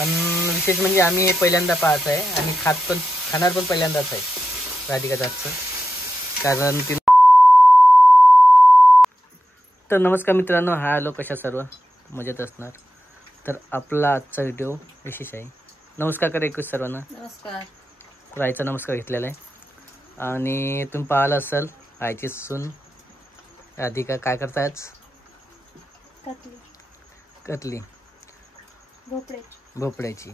आणि विशेष म्हणजे आम्ही हे पहिल्यांदा पाहत आहे आणि खाणार पण पहिल्यांदाच आहे राधिका जातचं, कारण ती. तर नमस्कार मित्रांनो, हॅलो, कशा सर्व मजेत असणार. तर आपला आजचा व्हिडिओ विशेष आहे. नमस्कार करा एकच सर्वांना. नमस्कार. तर आईचा नमस्कार घेतलेला आहे आणि तुम्ही पाहिलं असाल आईची सून राधिका काय करतायच. कतली भोपळ्याची.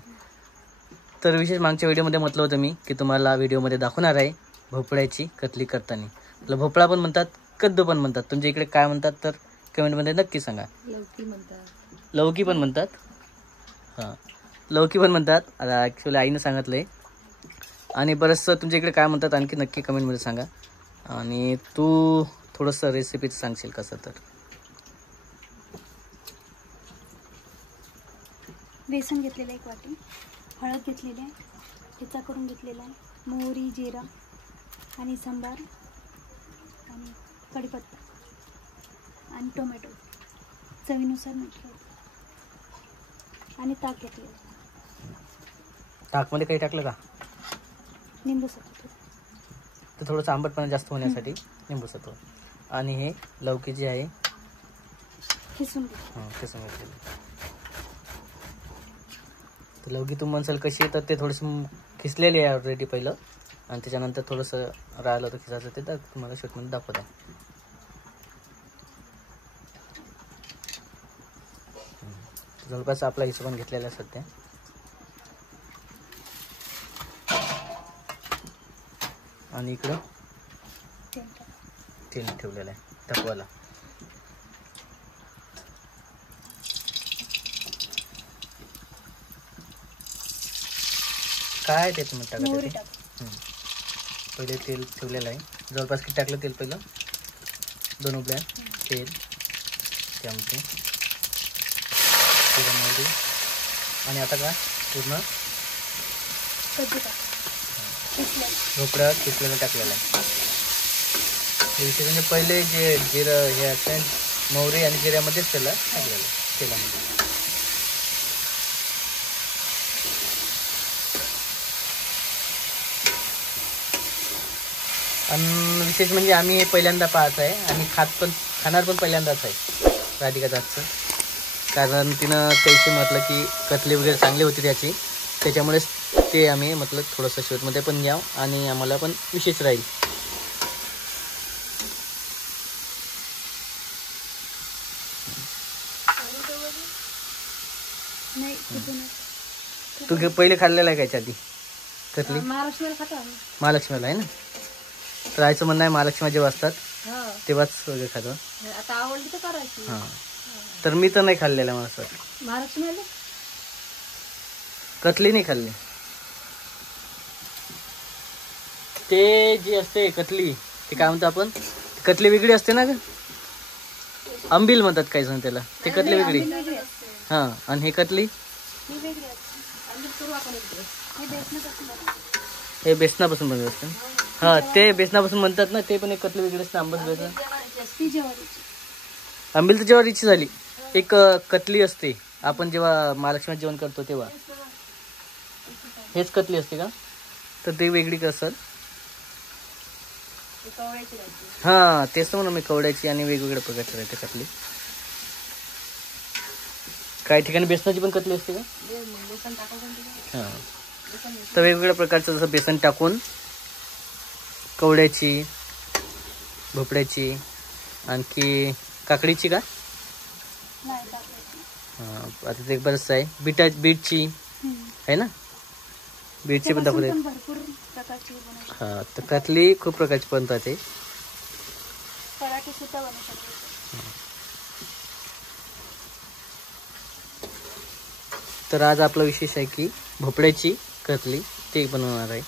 तर विशेष मागच्या व्हिडिओमध्ये म्हटलं होतं मी की तुम्हाला व्हिडिओमध्ये दाखवणार आहे भोपळ्याची कतली करताना. त्याला भोपळा पण म्हणतात, कद्दू पण म्हणतात. तुमच्या इकडे काय म्हणतात तर कमेंटमध्ये नक्की सांगा. लौकी म्हणतात. लौकी पण म्हणतात. हां, लौकी पण म्हणतात. आता ॲक्च्युली आईनं सांगितलं आहे. आणि बरंचसं तुमच्या इकडे काय म्हणतात आणखी नक्की कमेंटमध्ये सांगा. आणि तू थोडंसं रेसिपीचं सांगशील कसं. तर बेसन घेतलेलं 1 वाटी, हळद घेतलेली आहे, ठेचा करून घेतलेला आहे, मोहरी, जिरा आणि सांबार आणि कढीपत्ता आणि टोमॅटो, चवीनुसार मीठ आणि ताक घेतलेलं. ताकमध्ये काही टाकलं का? निंबू सत्व, तर थोडंसं आंबटपणा जास्त होण्यासाठी निंबू सत्व. आणि हे लौकी जी आहे खिसून घेतलेली. तर लौकी तुम्ही म्हणसाल कशी आहे, तर ते थोडंसं खिसलेली आहे ऑलरेडी पहिलं, आणि त्याच्यानंतर थोडंसं राहिलं होतं खिसायचं, ते तर तुम्हाला शूटमध्ये दाखवत आहे. जवळपास आपला हिशोबाने घेतलेला आहे सध्या. आणि इकडं तेल ठेवलेलं आहे टकवाला. काय ते तुम्ही टाका. पहिले तेल ठेवलेलं आहे. जवळपास किती टाकलं तेल पहिलं? 2 उबळ्या तेल, त्यामध्ये मोहरी आणि आता काय पूर्ण भोपळा किसलेला टाकलेला आहे. विशेष म्हणजे पहिले जे जिरं हे असते मोहरी आणि जिऱ्यामध्येच त्याला टाकलेलं तेलामध्ये. आणि विशेष म्हणजे आम्ही हे पहिल्यांदा पाहत आहे आणि खाणार पण पहिल्यांदाच आहे राधिका जातचं, कारण तिनं त्याशी म्हटलं की कतली वगैरे चांगली होती त्याची, त्याच्यामुळेच ते आम्ही म्हटलं थोडंसं शूटमध्ये पण यावं आणि आम्हाला पण विशेष राहील. तू पहिले खाल्लेला आहे का आधी कतली? महालक्ष्मीला आहे ना. तर आईचं म्हणणं आहे महालक्ष्मी जेव्हा असतात तेव्हाच वगैरे खातो. आता आवडली तर करायची. हां, तर मी तर नाही खाल्लेलं मला सर महालक्ष्मीला कतली नाही खाल्ली. ते जी असते कतली, ते काय म्हणतो आपण, कतली वेगळी असते ना ग, आंबील म्हणतात काही जण त्याला. ते कतली वेगळी. हां, आणि हे कतली हे बेसनापासून बनवत असते. हां, ते बेसनापासून म्हणतात ना, ते पण एक कतली वेगळी असते. आंबट बेसन, आंबील तर ज्वारीची झाली. एक कतली असते आपण जेव्हा महालक्ष्मी जेवण करतो तेव्हा, हेच कतली असते का? तर ते वेगळी का असेल? हां, तेच तर म्हणून मी कवड्याची आणि वेगवेगळ्या प्रकारची राहते कतली. काही ठिकाणी बेसनाची पण कतली असते का? हां, तर वेगवेगळ्या प्रकारचं जसं बेसन टाकून कवड्याची, भोपळ्याची, आणखी काकडीची का? हां, आता ते बरंच आहे. बीटची आहे ना, बीटची पण दाखवते. हां, तर कतली खूप प्रकारची बनतात ते. तर आज आपला विशेष आहे की भोपळ्याची कतली ते बनवणार आहे,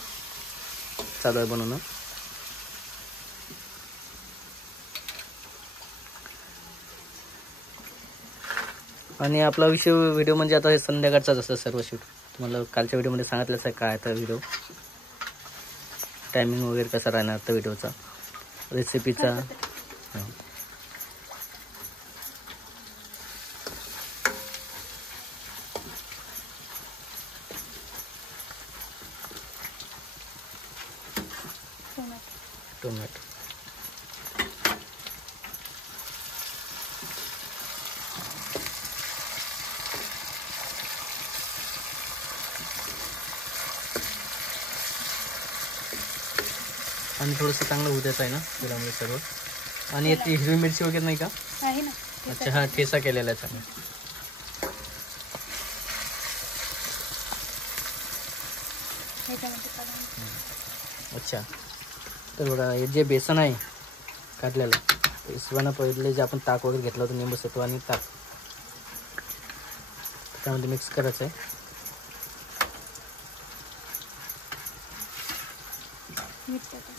चालू आहे बनवणं. आणि आपला व्हिडिओ म्हणजे आता हे संध्याकाळचाच असतं सर्व शूट. तुम्हाला कालच्या व्हिडिओमध्ये सांगितलंच आहे काय तर व्हिडिओ टायमिंग वगैरे कसा राहणार तर व्हिडिओचा, रेसिपीचा. टोमॅटो. आणि थोडंसं चांगलं होऊ द्यायचं आहे ना तेलामध्ये सर्व. आणि याची हिरवी मिरची वगैरे नाही का? आहे ना. अच्छा हा ठेसा केलेला आहे चांगला. ह्याच्यामध्ये काढून अच्छा तर बघा हे जे बेसन आहे काढलेलं हिशोबानं पहिले जे आपण ताक वगैरे घेतलं होतं निंबू सत्व आणि ताक त्यामध्ये मिक्स करायचं आहे. मीठ टाकायचं.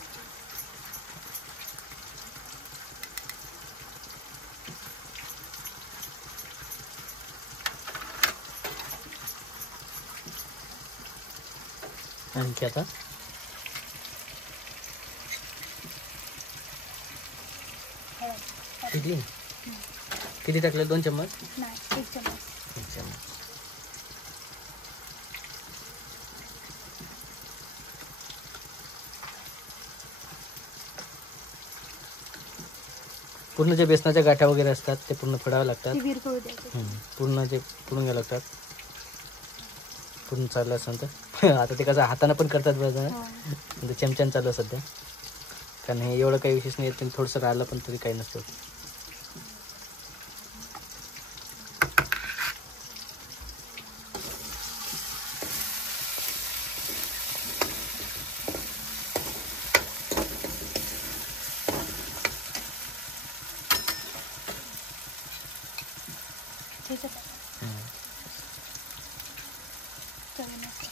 आणखी आता किती किती टाकले? 2 चम्मच? नाही 1 चम्मच. 1 चम्मच. पूर्ण जे बेसनाच्या गाठ्या वगैरे असतात ते पूर्ण फोडावे लागतात. ती विरघळू द्यायची. पूर्ण जे फोडून घ्यावं लागतात. पूर्ण चाललं असेल तर आता ते कसं हाताने पण करतात बघा. म्हणजे चमच्यानं चालू आहे सध्या कारण हे एवढं काही विशेष नाही येत. थोडंसं राहिलं पण तरी काही नसतं. ठेचा टाकायचं. चवीनुसार.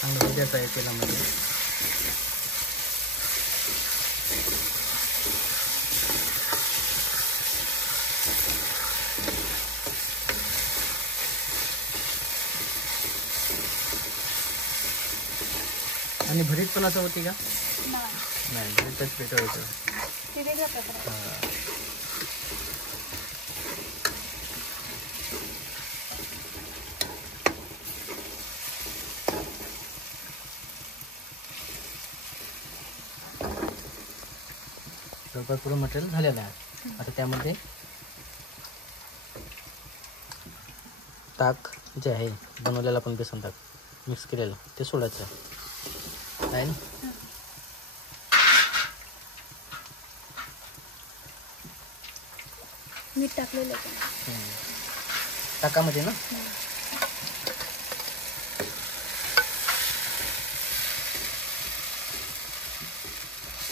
चांगलं उद्याचं आहे तेलामध्ये. आणि भरीत पण असं होती का? नाही भरीतच पेटवायचं. ते वेगळ्या प्रकारे. जवळपास पूर्ण मटेरियल झालेलं आहे. आता त्यामध्ये ताक जे आहे बनवलेलं आपण बेसन ताक मिक्स केलेलं ते सोडायचं आहे ना. मीठ टाकलेलं आहे. ताकामध्ये ना.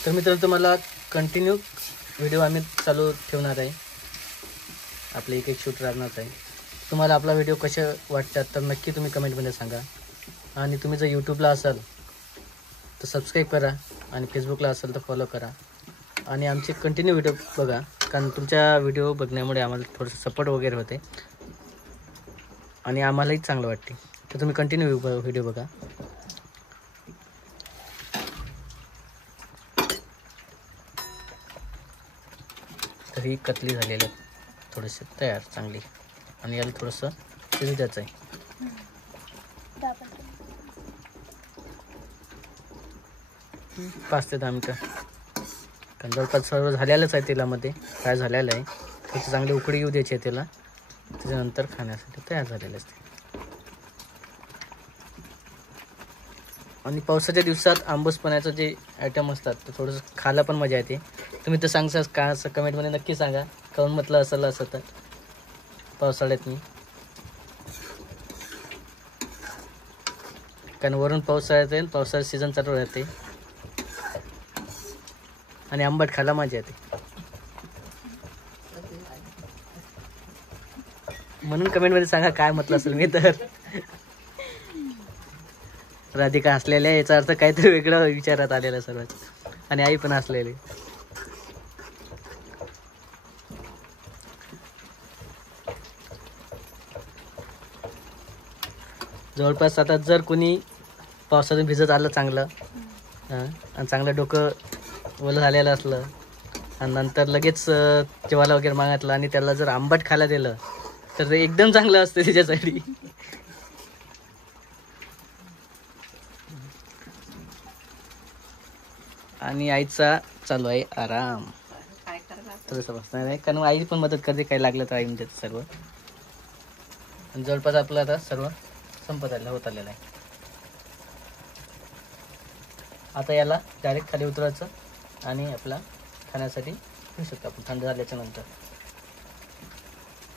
तर मित्रांनो तुम्हाला कंटिन्यू व्हिडिओ आम्ही चालू ठेवणार आहे. आपले एक एक शूट राहणार आहे. तुम्हाला आपला व्हिडिओ कसे वाटतात तर नक्की तुम्ही कमेंटमध्ये सांगा. आणि तुम्ही जर यूट्यूबला असाल तर सबस्क्राईब करा आणि फेसबुकला असाल तर फॉलो करा. आणि आमचे कंटिन्यू व्हिडिओ बघा कारण तुमच्या व्हिडिओ बघण्यामुळे आम्हाला थोडंसं सपोर्ट वगैरे होते आणि आम्हालाही चांगलं वाटते. तर तुम्ही कंटिन्यू व्हिडिओ बघा. तर ही कतली झालेली आहे थोडीशी तयार चांगली. आणि याला थोडंसं शिजू द्यायचं आहे. 5 ते 10 मिनटं. कारण जवळपास सर्व झालेलंच आहे तेलामध्ये फ्राय झालेलं आहे. त्याची चांगली उकळी येऊ द्यायची आहे त्याला. त्याच्यानंतर खाण्यासाठी तयार झालेलं असते. आणि पावसाच्या दिवसात आंबूसपणाचं जे आयटम असतात ते थोडंसं खायला पण मजा येते. तुम्ही तर सांगसाल का असं कमेंटमध्ये नक्की सांगा काहून म्हटलं असेल असं तर पावसाळ्यात मी. कारण वरून पावसाळ्यात आहे पावसाळ्यात सीझन चालू राहते आणि आंबट खायला मजा येते. म्हणून कमेंटमध्ये सांगा काय म्हटलं असेल मी तर. राधिका हसलेल्या याचा अर्थ काहीतरी वेगळं विचारात आलेलं सर्वात. आणि आई पण हसलेली. जवळपास आता जर कोणी पावसातून भिजत आलं चांगलं आणि चांगलं डोकं ओलं झालेलं असलं आणि नंतर लगेच जेवायला वगैरे मागितलं आणि त्याला जर आंबट खायला दिलं तर ते एकदम चांगलं असतं त्याच्यासाठी. आणि आईचा चालू आहे आराम. काय करणार थोडंसं बसणार आहे कारण आई पण मदत करते, काही लागलं तर आई देते सर्व. आणि जवळपास आपलं आता सर्व संपत आलेलं होत आलेलं आहे. आता याला डायरेक्ट खाली उतरायचं आणि आपला खाण्यासाठी घेऊ शकतो आपण थंड झाल्याच्या नंतर.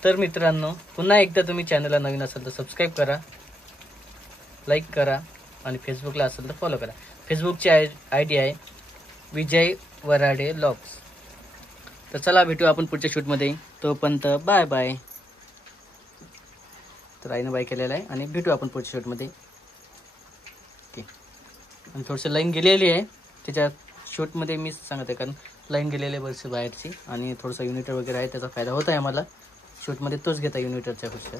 तर मित्रांनो, पुन्हा एकदा तुम्ही चॅनलला नवीन असाल तर सबस्क्राईब करा, लाईक करा आणि फेसबुकला असेल तर फॉलो करा. फेसबुकची ID आहे विजय वराडे व्लॉग्स. तर चला भेटू आपण पुढच्या शूटमध्ये. तोपर्यंत बाय बाय. तर आईनं बाय केलेलं आहे आणि भेटू आपण पुढच्या शूटमध्ये. ओके. आणि थोडंसं लाईन गेलेली आहे त्याच्या शूटमध्ये मी सांगत आहे कारण लाईन गेलेली आहे बरेचसे बाहेरची आणि थोडंसं युनिटर वगैरे आहे त्याचा फायदा होत आहे आम्हाला शूटमध्ये. तोच घेता युनिटरच्या खुर्च्या.